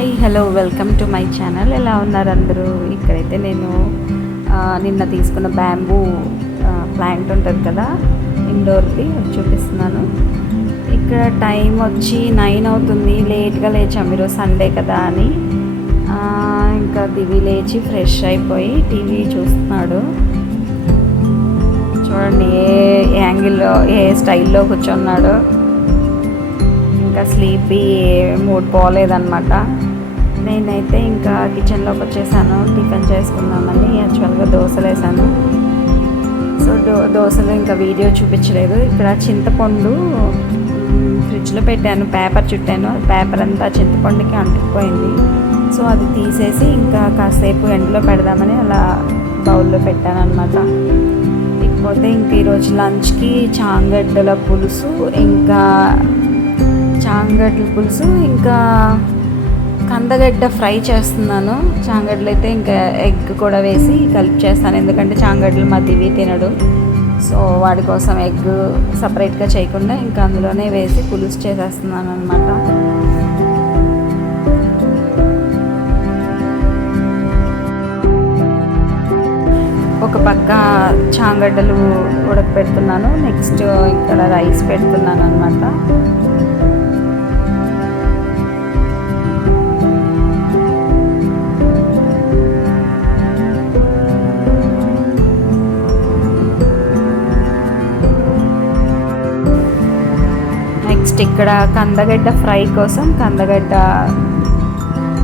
Hi hello welcome to my channel. ఎలా ఉన్నారు అందరూ? ఇక్కడైతే నేను నిన్న తీసుకున్న బ్యాంబూ ప్లాంట్ ఉంటుంది కదా ఇండోర్ది చూపిస్తున్నాను. ఇక్కడ టైం వచ్చి నైన్ అవుతుంది లేట్గా లేచాం. ఈరోజు సండే కదా అని. ఇంకా దివి లేచి ఫ్రెష్ అయిపోయి టీవీ చూస్తున్నాడు. చూడండి ఏ యాంగిల్లో ఏ స్టైల్లో కూర్చున్నాడు. ఇంకా స్లీపీ మూడ్ పోలేదన్నమాట. నేనైతే ఇంకా కిచెన్లోకి వచ్చేసాను టిఫిన్ చేసుకుందామని యాక్చువల్గా దోశలు వేసాను సో దో దోశలు ఇంకా వీడియో చూపించలేదు. ఇక్కడ చింతపండు ఫ్రిడ్జ్లో పెట్టాను పేపర్ చుట్టాను. పేపర్ అంతా చింతపండుకి అంటుకుపోయింది. సో అది తీసేసి ఇంకా కాసేపు ఎండలో పెడదామని అలా బౌల్లో పెట్టాను అనమాట ఇకపోతే ఇంక ఈరోజు లంచ్కి చాంగడ్డల పులుసు ఇంకా చాంగడ్డల పులుసు ఇంకా కందగడ్డ ఫ్రై చేస్తున్నాను. చాంగడ్డలు అయితే ఇంకా ఎగ్ కూడా వేసి కలిపి చేస్తాను. ఎందుకంటే చాంగడ్డలు మా దివి తినడు. సో వాడి కోసం ఎగ్ సపరేట్గా చేయకుండా ఇంకా అందులోనే వేసి పులుసు చేసేస్తున్నాను అనమాట ఒక పక్క చాంగడ్డలు ఉడకపెడుతున్నాను. నెక్స్ట్ ఇక్కడ రైస్ పెడుతున్నాను అనమాట నెక్స్ట్ ఇక్కడ కందగడ్డ ఫ్రై కోసం కందగడ్డ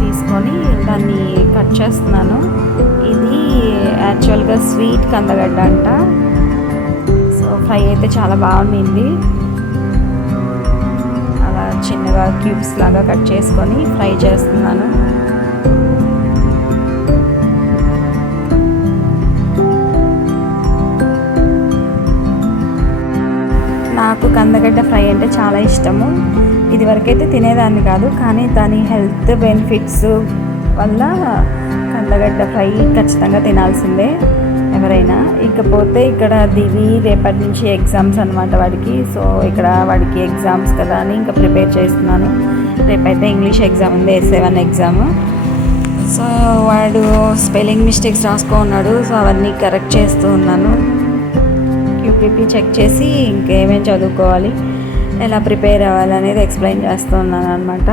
తీసుకొని దాన్ని కట్ చేస్తున్నాను. ఇది యాక్చువల్గా స్వీట్ కందగడ్డ అంట. సో ఫ్రై అయితే చాలా బాగుండింది. అలా చిన్నగా క్యూబ్స్ లాగా కట్ చేసుకొని ఫ్రై చేస్తున్నాను. నాకు కందగడ్డ ఫ్రై అంటే చాలా ఇష్టము. ఇదివరకైతే తినేదాన్ని కాదు కానీ దాని హెల్త్ బెనిఫిట్స్ వల్ల కందగడ్డ ఫ్రై ఖచ్చితంగా తినాల్సిందే ఎవరైనా. ఇకపోతే ఇక్కడ దివి రేపటి నుంచి ఎగ్జామ్స్ అనమాట వాడికి. సో ఇక్కడ వాడికి ఎగ్జామ్స్ కదా అని ఇంకా ప్రిపేర్ చేస్తున్నాను. రేపైతే ఇంగ్లీష్ ఎగ్జామ్ ఉంది ఎస్ సెవెన్ ఎగ్జామ్. సో వాడు స్పెల్లింగ్ మిస్టేక్స్ రాసుకో ఉన్నాడు సో అవన్నీ కరెక్ట్ చేస్తూ ఉన్నాను. యూపీపీ చెక్ చేసి ఇంకేమేం చదువుకోవాలి ఎలా ప్రిపేర్ అవ్వాలి అనేది ఎక్స్ప్లెయిన్ చేస్తున్నాను అనమాట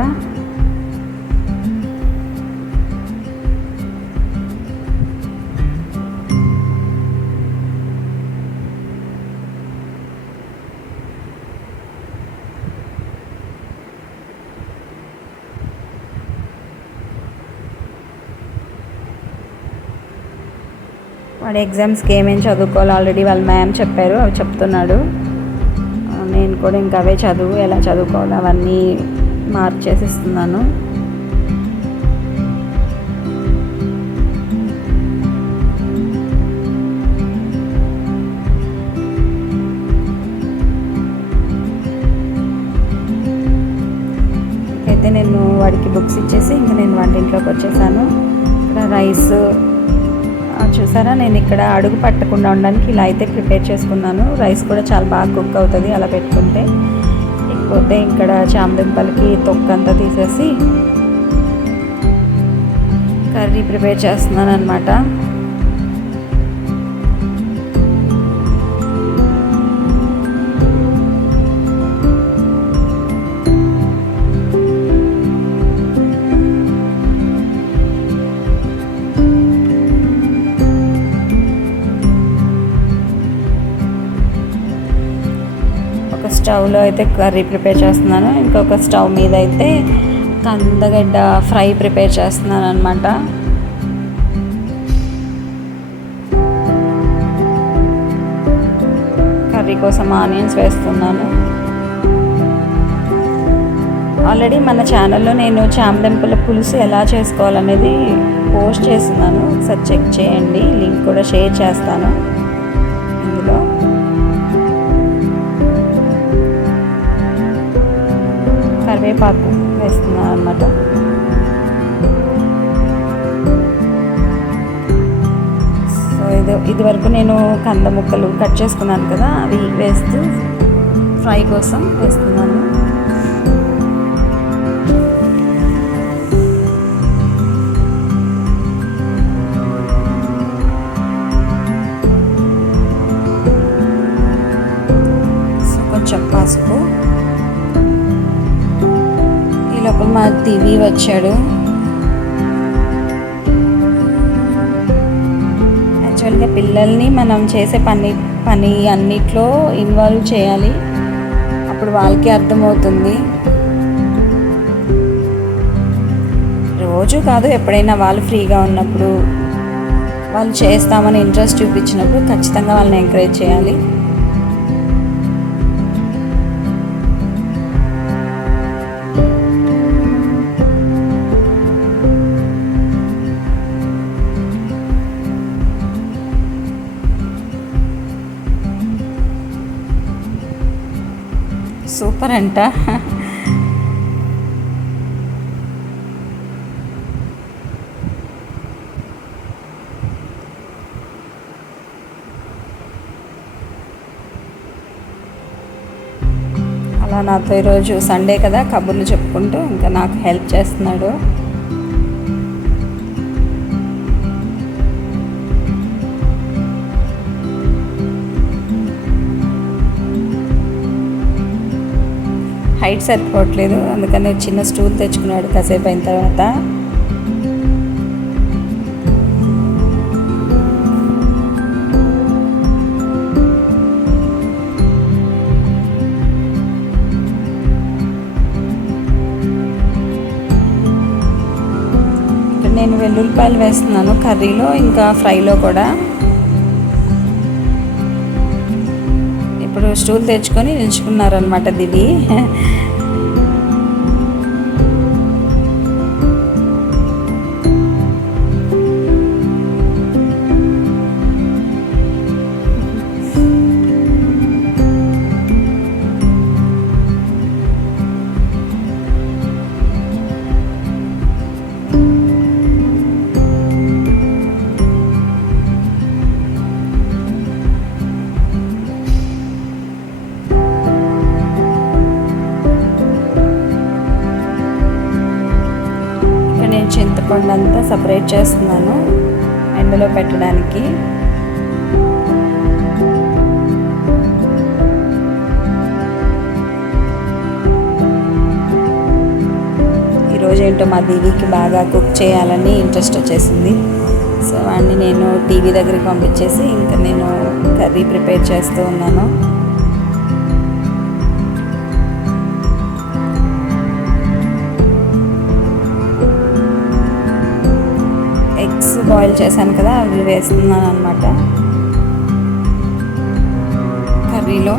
వాడి ఎగ్జామ్స్కి ఏమేమి చదువుకోవాలి? ఆల్రెడీ వాళ్ళ మ్యామ్ చెప్పారు అవి చెప్తున్నాడు. నేను కూడా ఇంకా అవే చదువు ఎలా చదువుకోవాలి అవన్నీ మార్చేసి ఇస్తున్నాను అయితే నేను వాడికి బుక్స్ ఇచ్చేసి ఇంకా నేను వంటింట్లోకి వచ్చేసాను. ఇక్కడ రైస్ చూసారా? నేను ఇక్కడ అడుగు పట్టకుండా ఉండడానికి ఇలా అయితే ప్రిపేర్ చేసుకున్నాను. రైస్ కూడా చాలా బాగా కుక్ అవుతుంది అలా పెట్టుకుంటే. ఇకపోతే ఇక్కడ చామదుంపలకి తొక్కంతా తీసేసి కర్రీ ప్రిపేర్ చేస్తున్నాను అనమాట స్టవ్లో అయితే కర్రీ ప్రిపేర్ చేస్తున్నాను. ఇంకొక స్టవ్ మీద అయితే కందగడ్డ ఫ్రై ప్రిపేర్ చేస్తున్నాను అనమాట కర్రీ కోసం ఆనియన్స్ వేస్తున్నాను. ఆల్రెడీ మన ఛానల్లో నేను చామదంపుల పులుసు ఎలా చేసుకోవాలనేది పోస్ట్ చేస్తున్నాను. ఒకసారి చెక్ చేయండి. లింక్ కూడా షేర్ చేస్తాను. కరివేపాకు వేస్తున్నాను అనమాట సో ఇది ఇదివరకు నేను కంద ముక్కలు కట్ చేసుకున్నాను కదా అవి వేస్తూ ఫ్రై కోసం వేస్తున్నాను. మా దివి వచ్చాడు. యాక్చువల్గా పిల్లల్ని మనం చేసే పని పని అన్నిట్లో ఇన్వాల్వ్ చేయాలి. అప్పుడు వాళ్ళకి అర్థమవుతుంది. రోజు కాదు ఎప్పుడైనా వాళ్ళు ఫ్రీగా ఉన్నప్పుడు వాళ్ళు చేస్తామని ఇంట్రెస్ట్ చూపించినప్పుడు ఖచ్చితంగా వాళ్ళని ఎంకరేజ్ చేయాలి. సూపర్ అంట. అలా నాతో ఈరోజు సండే కదా కబుర్లు చెప్పుకుంటూ ఇంకా నాకు హెల్ప్ చేస్తున్నాడు. హైట్ సరిపోవట్లేదు. అందుకని చిన్న స్టూల్ తెచ్చుకున్నాడు కాసేపు అయిన తర్వాత. నేను వెల్లుల్లిపాయలు వేస్తున్నాను కర్రీలో ఇంకా ఫ్రైలో కూడా. స్టూల్ తెచ్చుకొని నిల్చుకున్నారనమాట దివి. చింతపండు అంతా సపరేట్ చేస్తున్నాను ఎండలో పెట్టడానికి. ఈరోజు ఏంటో మా దీదీకి బాగా కుక్ చేయాలని ఇంట్రెస్ట్ వచ్చేసింది. సో వాడిని నేను టీవీ దగ్గరికి పంపించేసి ఇంకా నేను కర్రీ ప్రిపేర్ చేస్తూ ఉన్నాను. బాయిల్ చేశాను కదా అవి వేస్తున్నాను అనమాట కర్రీలో.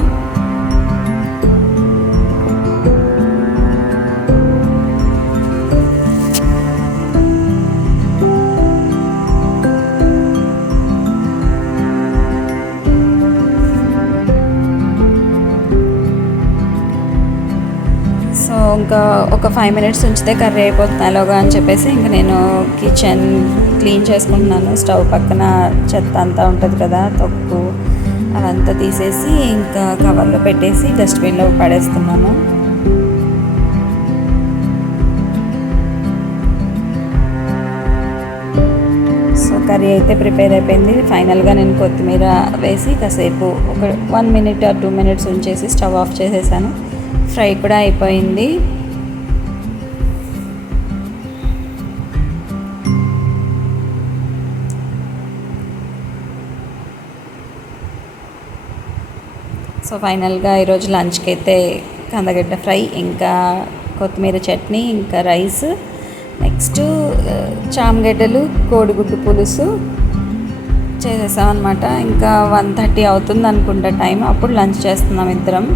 సో ఇంకా ఒక ఫైవ్ మినిట్స్ ఉంచితే కర్రీ అయిపోతుంది అలాగా అని చెప్పేసి ఇంకా నేను కిచెన్ క్లీన్ చేసుకుంటున్నాను. స్టవ్ పక్కన చెత్త అంతా ఉంటుంది కదా తొక్కు అవంతా తీసేసి ఇంకా కవర్లో పెట్టేసి డస్ట్బిన్లో పడేస్తున్నాను. సో కర్రీ అయితే ప్రిపేర్ అయిపోయింది. ఫైనల్గా నేను కొత్తిమీర వేసి కాసేపు ఒక one minute or two minutes ఉంచేసి స్టవ్ ఆఫ్ చేసేసాను. ఫ్రై కూడా అయిపోయింది. సో ఫైనల్గా ఈరోజు లంచ్కి అయితే కందగడ్డ ఫ్రై ఇంకా కొత్తిమీర చట్నీ ఇంకా రైస్. నెక్స్ట్ చామగడ్డలు కోడిగుడ్డు పులుసు చేసేసామన్నమాట. ఇంకా వన్ థర్టీ అవుతుంది అనుకుంటా టైం. అప్పుడు లంచ్ చేస్తున్నాం ఇద్దరం.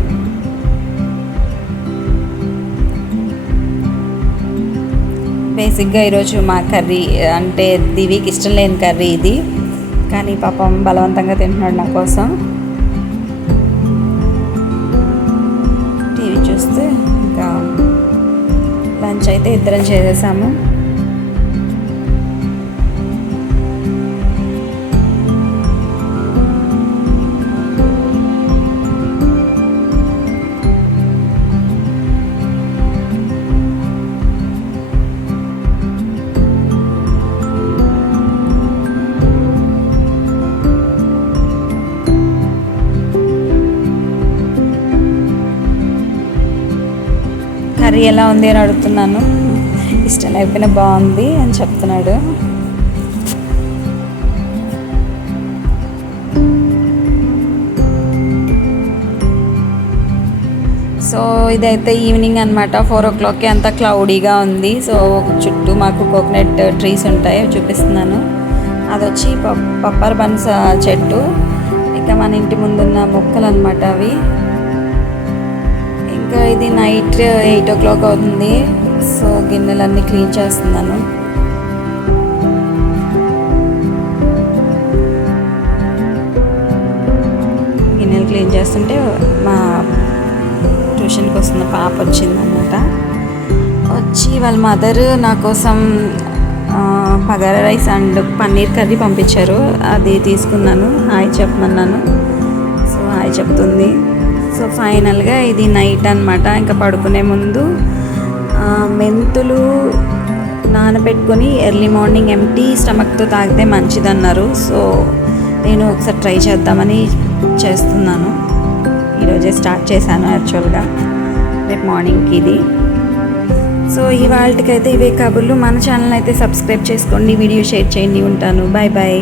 బేసిక్గా ఈరోజు మా కర్రీ అంటే దివికి ఇష్టం లేని కర్రీ ఇది. కానీ పాపం బలవంతంగా తింటున్నాడు నా కోసం. టీవీ చూస్తే ఇంకా లంచ్ అయితే ఇద్దరం చేసేసాము. కర్రీ ఎలా ఉంది అని అడుగుతున్నాను. ఇష్టం లేకపోయినా బాగుంది అని చెప్తున్నాడు. సో ఇదైతే ఈవినింగ్ అనమాట ఫోర్ ఓ క్లాక్కి అంత క్లౌడీగా ఉంది. సో చుట్టూ మాకు కోకోనట్ ట్రీస్ ఉంటాయి చూపిస్తున్నాను. అది వచ్చి పప్పర్ బన్స్ చెట్టు. ఇక మన ఇంటి ముందున్న మొక్కలు అనమాట అవి. ఇది నైట్ ఎయిట్ ఓ క్లాక్ అవుతుంది. సో గిన్నెలన్నీ క్లీన్ చేస్తున్నాను. గిన్నెలు క్లీన్ చేస్తుంటే మా ట్యూషన్కి వస్తున్న పాప వచ్చిందనమాట వచ్చి వాళ్ళ మదర్ నా కోసం పగార రైస్ అండ్ పన్నీర్ కర్రీ పంపించారు. అది తీసుకున్నాను. హాయ్ చెప్పమన్నాను. సో హాయ్ చెప్తుంది. సో ఫైనల్గా ఇది నైట్ అనమాట ఇంకా పడుకునే ముందు మెంతులు నానబెట్టుకొని ఎర్లీ మార్నింగ్ ఎంటీ స్టమక్తో తాగితే మంచిదన్నారు. సో నేను ఒకసారి ట్రై చేద్దామని చేస్తున్నాను. ఈరోజే స్టార్ట్ చేశాను యాక్చువల్గా రేపు మార్నింగ్కి ఇది. సో ఇవాళకైతే ఇవే కబుర్లు. మన ఛానల్ అయితే సబ్స్క్రైబ్ చేసుకోండి వీడియో షేర్ చేయండి ఉంటాను. Bye bye